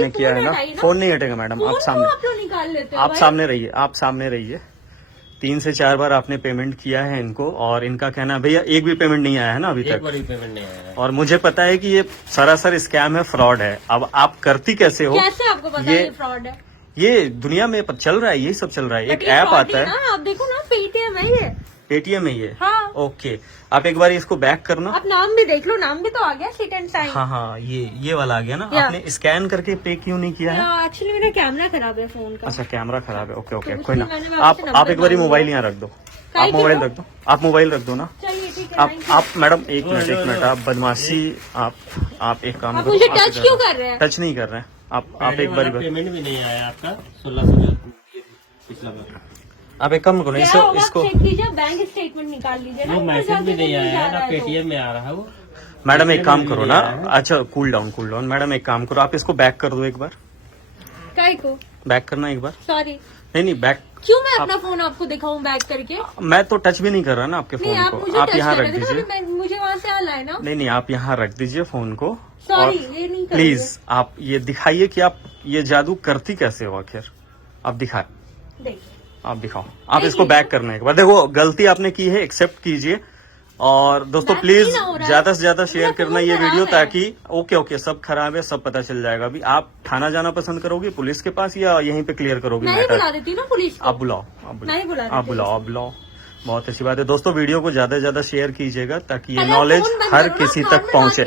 आपने किया है ना, फोन नहीं हटेगा मैडम। आप सामने निकाल लेते हो, आप सामने रहिए, आप सामने रहिए। 3 से 4 बार आपने पेमेंट किया है इनको, और इनका कहना है भैया एक भी पेमेंट नहीं आया है ना अभी तक। एक बार भी पेमेंट नहीं आया है। और मुझे पता है कि ये सरासर स्कैम है, फ्रॉड है। अब आप करती कैसे हो? कैसे आपको पता है ये फ्रॉड है? ये दुनिया में चल रहा है, यही सब चल रहा है। एक ऐप आता है, आप देखो ना, पेटीएम है ये। पेटीएम है ये? हाँ। ओके, आप एक बार इसको बैक करना। आप नाम भी देख लो, नाम भी तो आ गया, सिट एंड टाइम। हाँ हाँ, ये वाला आ गया ना। आपने स्कैन करके पे क्यों नहीं किया है? एक्चुअली मेरा कैमरा खराब है फोन का। अच्छा, कैमरा खराब है। ओके ओके, कोई ना। मैंने आप एक बार मोबाइल यहाँ रख दो। आप मोबाइल रख दो, आप मोबाइल रख दो ना। चलिए ठीक है। आप मैडम एक मिनट, आप बदमाशी, आप एक काम करो। मुझे टच क्यों कर रहे हैं? टच नहीं कर रहे हैं आप एक बार पेमेंट भी नहीं आया आपका 1600 पिछला बार। आप एक काम करो, इसको चेक कीजिए, बैंक स्टेटमेंट निकाल लीजिए ना। वो मैसेज भी नहीं आया है ना, पेटीएम में आ रहा है वो। मैडम एक काम करो ना। अच्छा, कूल डाउन मैडम, एक काम करो, आप इसको बैक कर दो एक बार। काय को बैक करना एक बार। सॉरी, नहीं बैक। क्यों मैं अपना फोन आपको दिखाऊं बैक करके? मैं तो टच भी नहीं कर रहा ना आपके फोन को। आप यहाँ रख दीजिए। मुझे वहाँ से आना है ना। नहीं, आप यहाँ रख दीजिए फोन को। सॉरी, ये नहीं करेंगे। प्लीज आप ये दिखाइए कि आप ये जादू करती कैसे हो आखिर। आप आप दिखाओ। आप इसको बैक करना एक बार। देखो, गलती आपने की है, एक्सेप्ट कीजिए। और दोस्तों प्लीज ज्यादा से ज्यादा शेयर करना ये वीडियो, ताकि ओके सब खराब है, सब पता चल जाएगा। अभी आप थाना जाना पसंद करोगे पुलिस के पास, या यहीं पे क्लियर करोगे मैटर? बुला देती ना पुलिस को। आप बुलाओ। बहुत अच्छी बात है दोस्तों, वीडियो को ज्यादा से ज्यादा शेयर कीजिएगा ताकि ये नॉलेज हर किसी तक पहुंचे।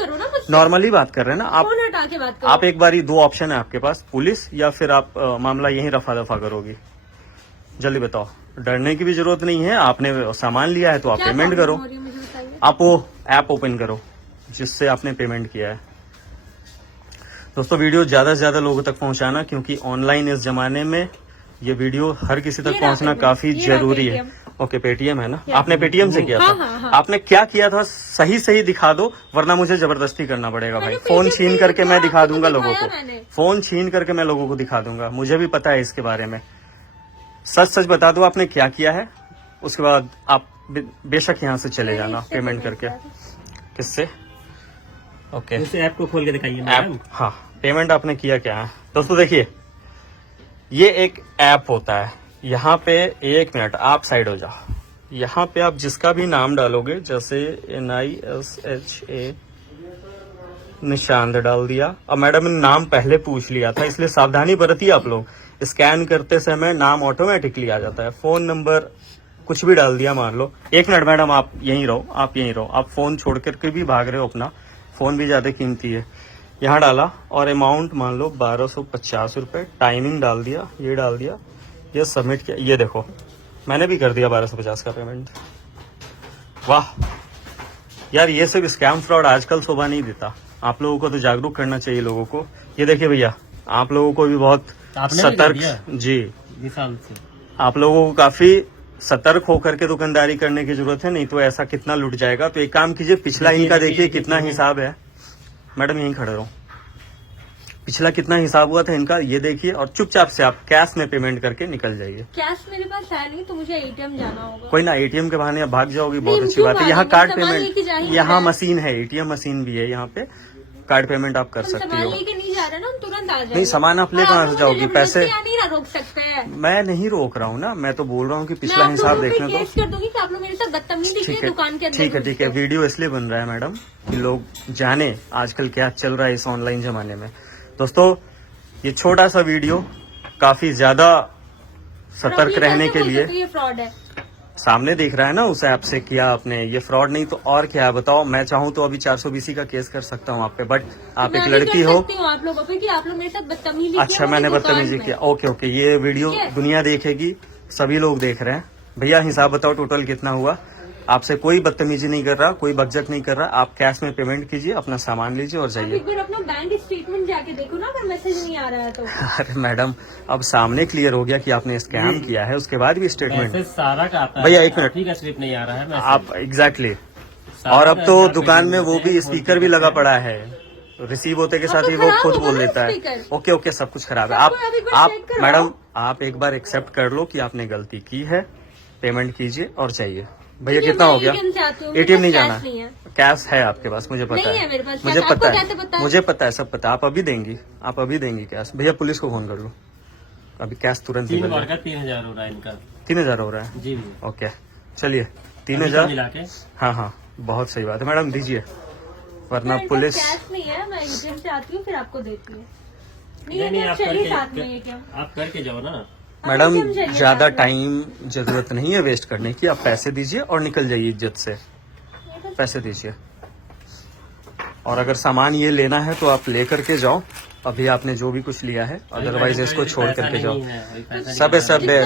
नॉर्मली बात कर रहे हैं ना आप एक बार ही 2 ऑप्शन है आपके पास, पुलिस या फिर आप मामला यहीं रफा दफा करोगी। जल्दी बताओ, डरने की भी जरूरत नहीं है। आपने सामान लिया है तो आप पेमेंट करो। आप वो ऐप ओपन करो जिससे आपने पेमेंट किया है। दोस्तों वीडियो ज्यादा से ज्यादा लोगों तक पहुंचाना, क्योंकि ऑनलाइन इस जमाने में ये वीडियो हर किसी तक पहुंचना काफी जरूरी है। ओके, पेटीएम है ना? आपने पेटीएम से किया था? हाँ। आपने क्या किया था सही दिखा दो, वरना मुझे जबरदस्ती करना पड़ेगा भाई। फोन छीन करके मैं दिखा दूंगा लोगों को। फोन छीन करके मैं लोगों को दिखा दूंगा, मुझे भी पता है इसके बारे में। सच बता दो आपने क्या किया है, उसके बाद आप बेशक यहाँ से चले जाना पेमेंट करके। किससे? ओके, उस ऐप को खोल के दिखाइए ऐप। हाँ, पेमेंट आपने किया क्या है दोस्तों? देखिए, ये एक ऐप होता है। यहाँ पे 1 मिनट आप साइड हो जाओ। यहाँ पे आप जिसका भी नाम डालोगे, जैसे NISHA निशांत डाल दिया। अब मैडम ने नाम पहले पूछ लिया था, इसलिए सावधानी बरतिए आप लोग। स्कैन करते समय नाम ऑटोमेटिकली आ जाता है। फोन नंबर कुछ भी डाल दिया मान लो। 1 मिनट मैडम, आप यहीं रहो। आप फोन छोड़ करके भी भाग रहे हो अपना, फोन भी ज्यादा कीमती है। यहाँ डाला और अमाउंट मान लो 1250 रुपए। टाइमिंग डाल दिया, ये डाल दिया, ये सबमिट किया। ये देखो, मैंने भी कर दिया 1250 का पेमेंट। वाह यार, ये सब स्कैम फ्रॉड आजकल शोभा नहीं देता। आप लोगों को तो जागरूक करना चाहिए लोगों को। ये देखिए भैया, आप लोगों को भी बहुत सतर्क जी, आप लोगों को काफी सतर्क होकर के दुकानदारी करने की जरूरत है, नहीं तो ऐसा कितना लूट जाएगा। तो एक काम कीजिए, पिछला इनका देखिए कितना हिसाब है। मैडम यहीं खड़े रहो, पिछला कितना हिसाब हुआ था इनका ये देखिए, और चुपचाप से आप कैश में पेमेंट करके निकल जाइए। कैश मेरे पास है नहीं, तो मुझे ATM जाना होगा। कोई ना, ATM के बहाने आप भाग जाओगी, बहुत अच्छी बात है। यहाँ कार्ड पेमेंट, यहाँ मशीन है, ATM मशीन भी है यहाँ पे, कार्ड पेमेंट आप कर सकती हो। लेके नहीं जा रहे ना, हम तुरंत आ जाएंगे। नहीं, सामान आप ले कहाँ से जाओगी? पैसे नहीं ना रोक सकते हैं। मैं नहीं रोक रहा हूँ ना, मैं तो बोल रहा हूँ कि पिछला हिसाब देखने दो। केस कर दूंगी कि आप लोग मेरे साथ बदतमीजी की दुकान के अंदर। ठीक है, वीडियो इसलिए बन रहा है मैडम कि लोग जाने आजकल क्या चल रहा है इस ऑनलाइन जमाने में। दोस्तों ये छोटा सा वीडियो काफी ज्यादा सतर्क रहने के लिए। ये फ्रॉड है, सामने दिख रहा है ना उस ऐप से किया आपने, ये फ्रॉड नहीं तो और क्या है बताओ। मैं चाहूँ तो अभी 420 का केस कर सकता हूँ आप पे, बट आप एक लड़की हो। आप लोगों पे कि आप लोग मेरे साथ बदतमीजी। अच्छा, मैंने बदतमीजी किया। ओके, ये वीडियो दुनिया देखेगी, सभी लोग देख रहे हैं। भैया हिसाब बताओ टोटल कितना हुआ। आपसे कोई बदतमीजी नहीं कर रहा, कोई बकझक नहीं कर रहा। आप कैश में पेमेंट कीजिए, अपना सामान लीजिए और जाइए। एक बार अपना बैंक स्टेटमेंट जाके देखो ना, अगर मैसेज नहीं आ रहा है तो। अरे मैडम, अब सामने क्लियर हो गया कि आपने स्कैम किया है, उसके बाद भी स्टेटमेंट सारा का आता है। भैया 1 मिनट, ठीक है, स्लिप नहीं आ रहा है आप एग्जैक्टली। और अब तो दुकान में वो भी स्पीकर भी लगा पड़ा है, रिसीव होते के साथ ही वो खुद बोल देता है। ओके, सब कुछ खराब है। आप मैडम, आप एक बार एक्सेप्ट कर लो कि आपने गलती की है, पेमेंट कीजिए और जाइए। भैया कितना हो गया? ATM चाहती हूँ, एटीएम नहीं मेरे पास जाना, कैश नहीं है। कैश है आपके पास, मुझे पता नहीं है मेरे पास मुझे कैश। पता आपको कैसे पता है? मुझे पता है, सब पता है। आप अभी देंगी, आप अभी देंगी कैश। भैया पुलिस को फोन कर लो, अभी कैश तुरंत 3 निकल बार जाए। का 3000 हो रहा है इनका। 3000 हो रहा है, जी भैया। ओके चलिए अभी 3000। तो मिला के हाँ हाँ बहुत सही बात है मैडम, दीजिए, वरना मेरे पास पुलिस। कैश नहीं है, मैं ATM से आती हूँ फिर आपको देती हूँ। नहीं नहीं है आप चलिए साथ में करके ATM। आप करके जाओ ना। मैडम ATM चाहिए ज्यादा साथ में। टाइम जरूरत नहीं है वेस्ट करने की, आप पैसे दीजिए और निकल जाइए इज्जत से। पैसे दीजिए, और अगर सामान ये लेना है तो आप ले करके जाओ, अभी आपने जो भी कुछ लिया है, अदरवाइज इसको छोड़ करके जाओ। नहीं है, अभी पैसा सब है, निकालना सब है।